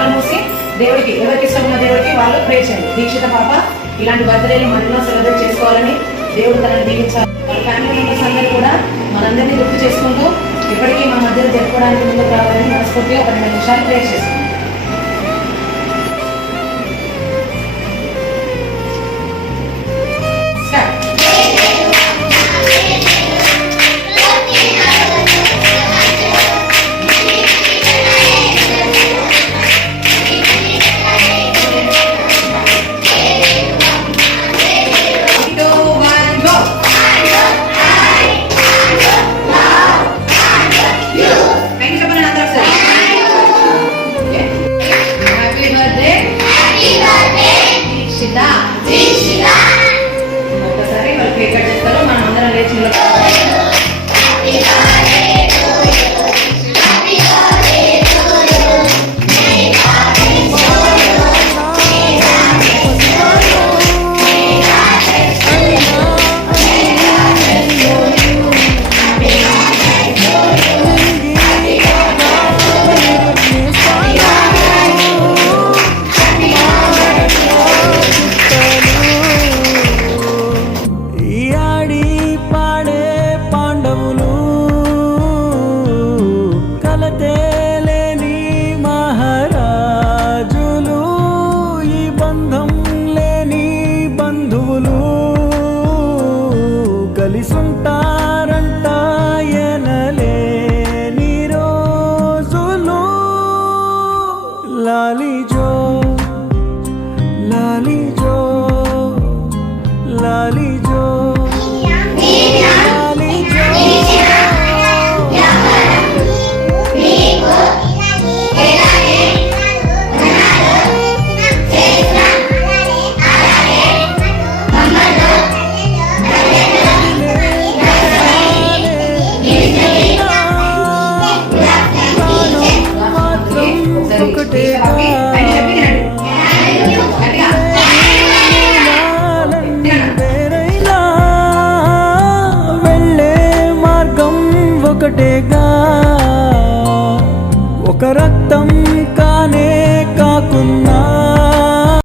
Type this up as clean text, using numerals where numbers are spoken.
కళ్ళు మూసి దేవుడికి ఎవరికి ఇష్టమైన దేవుడికి వాళ్ళు ప్రే చేయండి. దీక్షిత పాప ఇలాంటి బర్త్డేని మనలో సెలబ్రేట్ చేసుకోవాలని దేవుడు తనని దీవించాలి. వాళ్ళ ఫ్యామిలీ మెంబర్స్ అందరూ కూడా మనందరినీ గుర్తు చేసుకుంటూ ఇప్పటికీ మన మధ్యలో జరుపుకోవడానికి ముందుకు రావాలని మనస్ఫూర్తిగా 10 నిమిషాలు ప్రే చేస్తాం. ఒక్కసారి వాళ్ళు కేక్ కట్ చేస్తారు. మనం అందరం లేచి కలిసుంటారంట ఎనలేని రోజులు. లాలిజో లాలిజో లాలిజో వెళ్ళే మార్గం ఒకటేగా, ఒక రక్తం